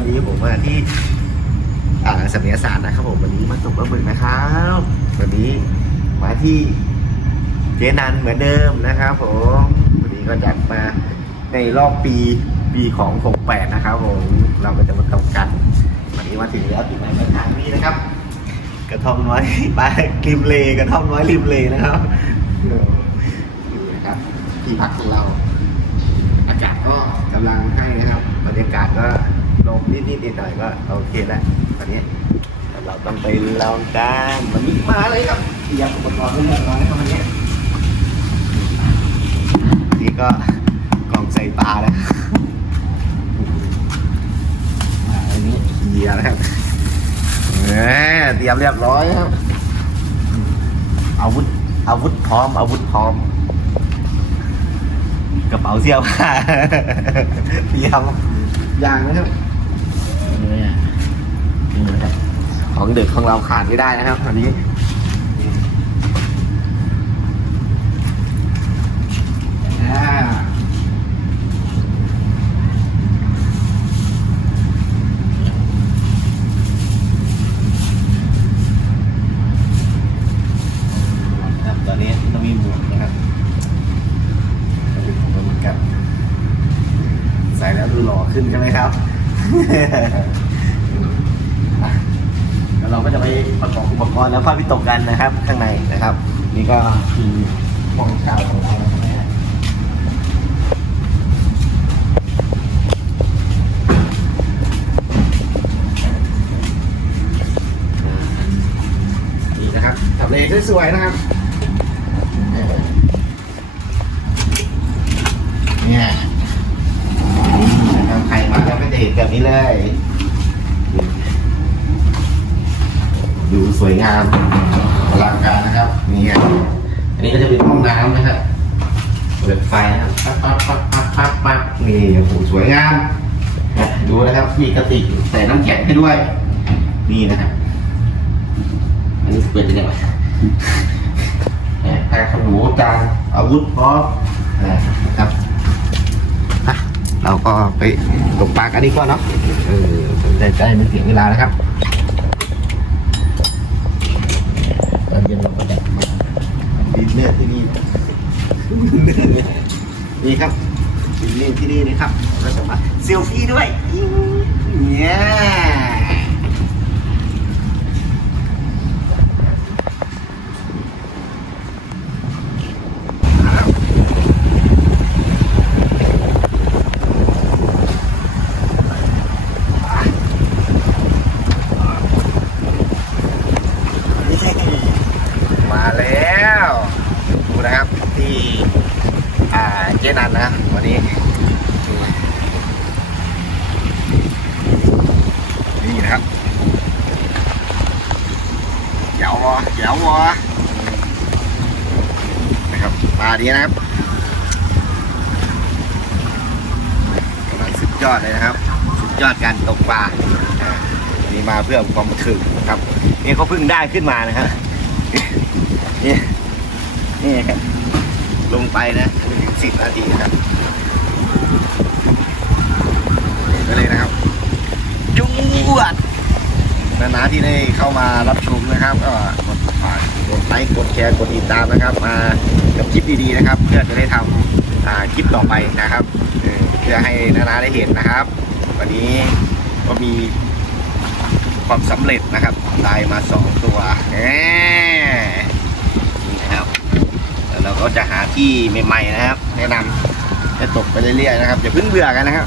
วันนี้ผมมาที่อ่าสมียศาสตร์นะครับผมวันนี้มาตกปลาหมึกนะครับ วันนี้มาที่เจนันเหมือนเดิมนะครับ ผมวันนี้ก็จัดมาในรอบปีปีของ 68 นะครับผมเราก็จะมาตกกัน วันนี้มาถึงแล้วถึงไหนมาทางนี้นะครับ กระท่อมน้อยไปริมเลกระท่อมน้อยริมเลนะครับนี่นะครับที่พักของเรา อากาศก็กำลังให้นะครับบรรยากาศก็ ลมนิดๆหน่อยๆก็โอเคแล้ววันนี้เราต้องไปลองกันวันนี้มาเลยครับเตรียมอุปกรณ์ไว้เรียบร้อยแล้ววันนี้นี่ก็กล่องใส่ปลาแล้วอันนี้เกียร์นะครับเตรียมเรียบร้อยครับอาวุธอาวุธพร้อม อาวุธพร้อม กระเป๋าเสื้อผ้าเตรียมอย่างนะครับนี่นี่นะครับ ของเด็กของเราขาดไม่ได้นะครับอันนี้อ่าครับตอนนี้ต้องมีหมวกนะครับผมเหมือนกันใส่แล้วดูหล่อขึ้นใช่ไหมครับ แล้วเราก็จะไปประกอบอุปกรณ์แล้วพาพิตกกันนะครับ ข้างในนะครับ นี่ก็คือห้องเช่าของเรานี่นะครับทำเลสวยๆนะครับเนี่ยนะครับใครมาแล้วก็เห็นแบบนี้เลย ดูสวยงามอลังการนะครับนี่ครับอันนี้ก็จะเป็นห้องน้ำนะครับเปิดไฟนะครับปั๊บปั๊บปั๊บปั๊บปั๊บปั๊บนี่โอ้โหสวยงามดูนะครับมีกระติกใส่น้ำแข็งให้ด้วย นี่นะครับอันนี้เปิดยังไงวะแพ็คขนมจานอาวุธพร้อมนะครับเราก็ไปตกปลากันดีกว่าเนาะเออได้ได้ไม่เสียเวลานะครับ อนเย็นเราก็จะมาดีเนื้อที่นี่นี่ครับดีเนื้อที่นี่นะครับเราจะมาเซลฟี่ด้วยเนี่ยมาแล้วดูนะครับที่อ่าเจ นันนะ วันนี้ นี่นะครับเดี๋ยววอเดี๋ยววอนะครับมาดีนะครับกำลังสุดยอดเลยนะครับ สุดยอดการตกปลานี่มาเพื่อความบันเทิงครับนี่เขาเพิ่งได้ขึ้นมานะครับนี่นี่ครับลงไปนะ สิบนาทีนะครับไปเลยนะครับจวดนาๆที่ได้เข้ามารับชมนะครับ ก็กดฝากกดไลค์กดแชร์กดติดตามนะครับ มากับคลิปดีๆนะครับ เพื่อจะได้ทำอ่าคลิปต่อไปนะครับเออเพื่อให้นาๆได้เห็นนะครับ วันนี้ก็มีความสำเร็จนะครับได้มาสองตัวแหมนี่นะครับแล้ว เราก็จะหาที่ใหม่ๆนะครับ แนะนำให้ตกไปเรื่อยๆนะครับอย่าเพิ่งเบื่อกันนะครับ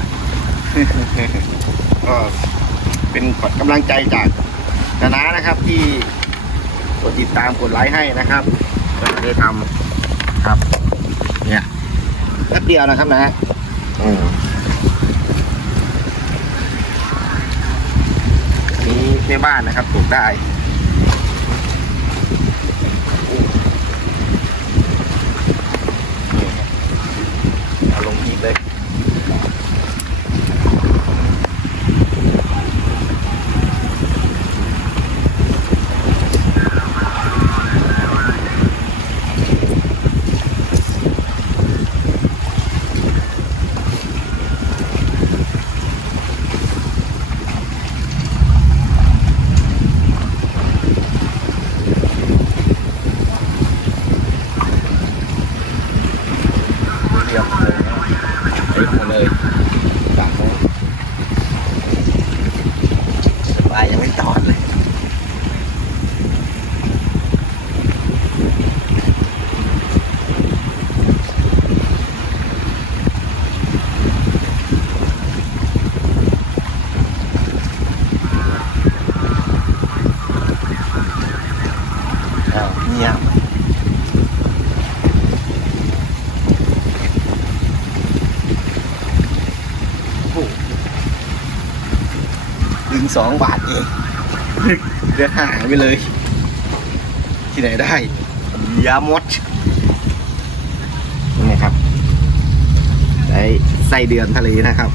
ก็เป็นขอดกำลังใจจากนานานะครับ ที่กดติดตามกดไลค์ให้นะครับก็ได้ทำครับ เนี่ยแป๊บเดียวนะครับนะฮะอืมอันนี้แม่บ้านนะครับปลูกได้นี่ เอาลงอีกเลย รียบเลยนะเต็มหมดเลยจากโน้นสบายยังไม่ตอดเลย อ้าวเงียบโอ้โหดึง สองบาทเองเดือหายไปเลย ที่ไหนได้ยามดนี่ครับไอ้ไส้เดือนทะเลนะครับ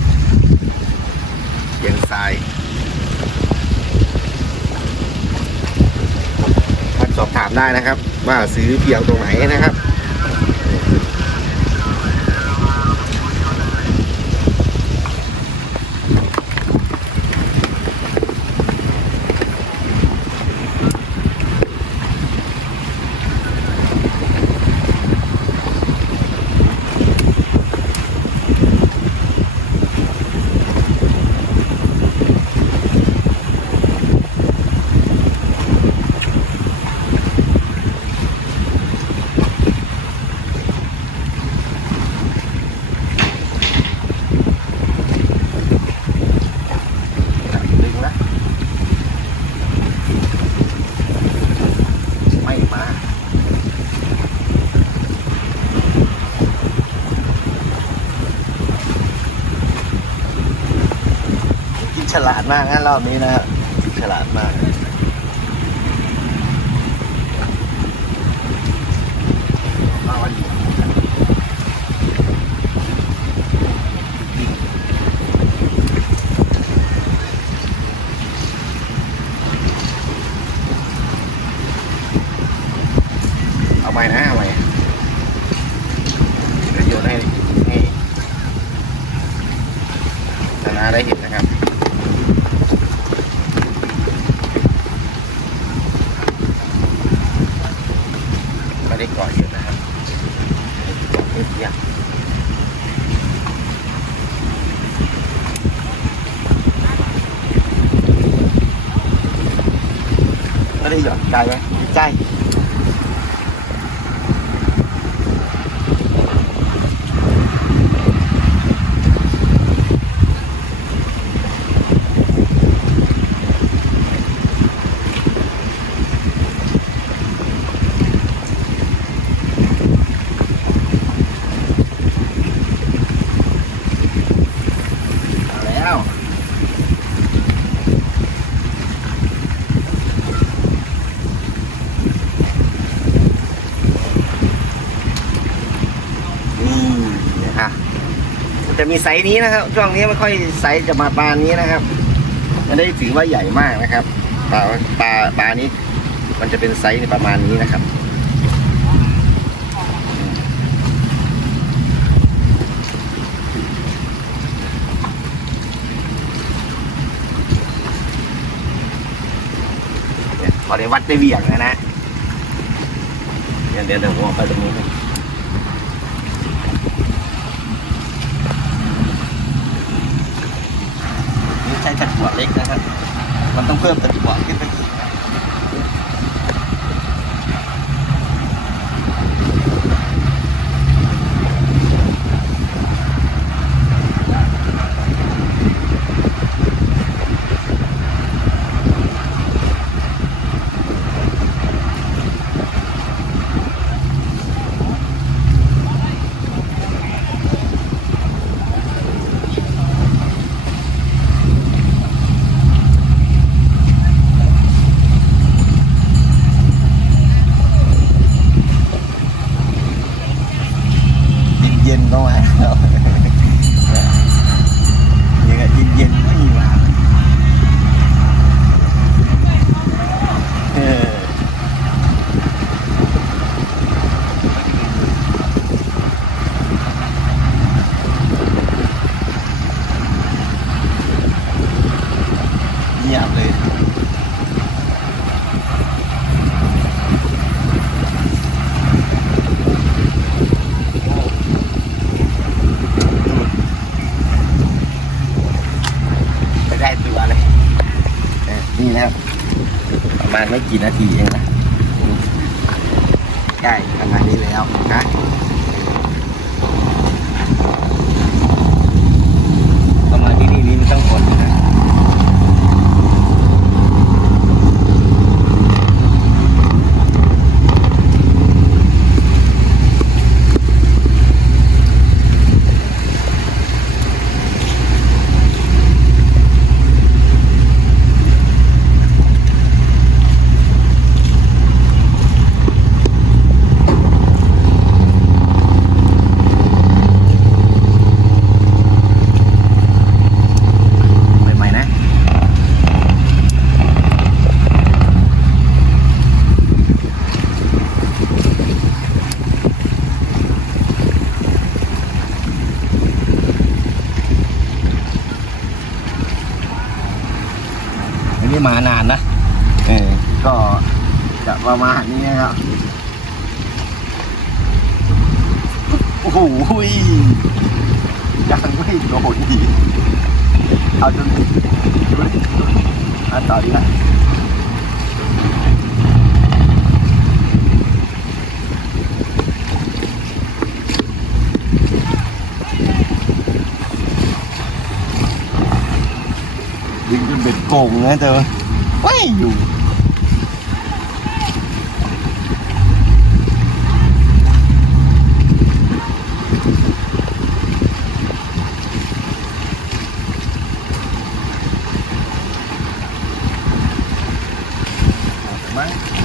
เกียงทรายทักสอบถามได้นะครับ ว่าซื้อเพียงตรงไหนนะครับ มากนะรอบนี้นะครับฉลาดมาก เอาอันนี้เอาไปนะเอาไปเดี๋ยวโยนให้ให้ชนะได้เห็นนะครับ ไม่ได้ก่อเยอะนะครับก่อนิดเดียวไม่ได้หย่อน ใจไหมใจ เอาแล้วนี่นะครับมัน จะมีไซส์นี้นะครับ ช่วงนี้ไม่ค่อยไซส์จะมาปลานี้นะครับไม่ได้ถือว่าใหญ่มากนะครับปลาปลาปลานี้ มันจะเป็นไซส์ประมาณนี้นะครับพอได้วัดได้เหวี่ยงนะนะเดี๋ยวเดี๋ยวเดี๋ยวผมออกไปตรงนี้นะนี่ใช้ตะกั่ว เล็กนะครับ มันต้องเพิ่มตะกั่วขึ้นไปอีกนะเย็นๆก็มาแล้วยังไงเย็นๆไม่มาเออเงียบเลย มาณไม่กี่นาทีเองนะได้ประมาณนี้แล้วนะต้องมาที่นี่นี่มันต้องกดนะ ใหม่ๆนะ อันนี้ มานานนะเออก็จะประมาณนี้นะครับ โอ้โหยังไม่โดนอีเอาจนดูดิอะต่อดีกนะ cồn nữa tôi quay dù Bye.